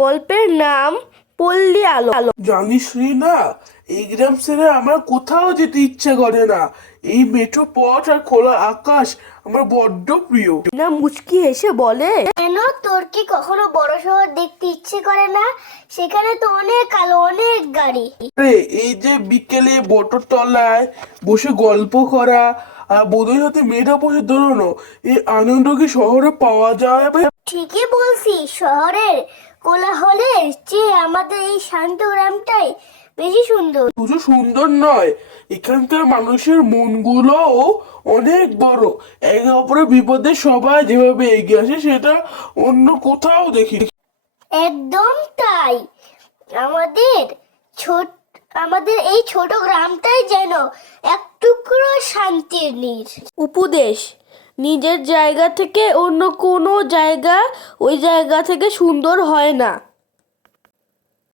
গল্পের নাম পল্লী আলো। জানিস না, এই গ্রাম ছেড়ে আমার কোথাও যেতে ইচ্ছে করে না। এই মেঠো পথ আর খোলা আকাশ আমার বড্ড প্রিয়। না মুচকি হেসে বলে, কেন, তোর কি কখনো বড় শহর দেখতে ইচ্ছে করে না? সেখানে তো অনেক আলো, অনেক গাড়ি। আরে এই যে বিকেলে বটর তলায় বসে গল্প করা আর বন্ধুদের সাথে মেয়েটা বসে দৌড়ানো, এই আনন্দ কি শহরে পাওয়া যায় ভাই? ঠিকই বলছিস, শহরের কোলাহলের চেয়ে আমাদের এই শান্ত গ্রামটাই বেশি সুন্দর। শুধু সুন্দর নয়, এখানকার মানুষের মনগুলোও অনেক বড়। একে অপরের বিপদে সবাই যেভাবে এগিয়ে আসে সেটা অন্য কোথাও দেখি। একদম তাই। আমাদের ছোট আমাদের এই ছোট গ্রামটাই যেন এক টুকরো শান্তির নীড়। উপদেশ, নিজের জায়গা থেকে অন্য কোনো জায়গা ওই জায়গা থেকে সুন্দর হয় না।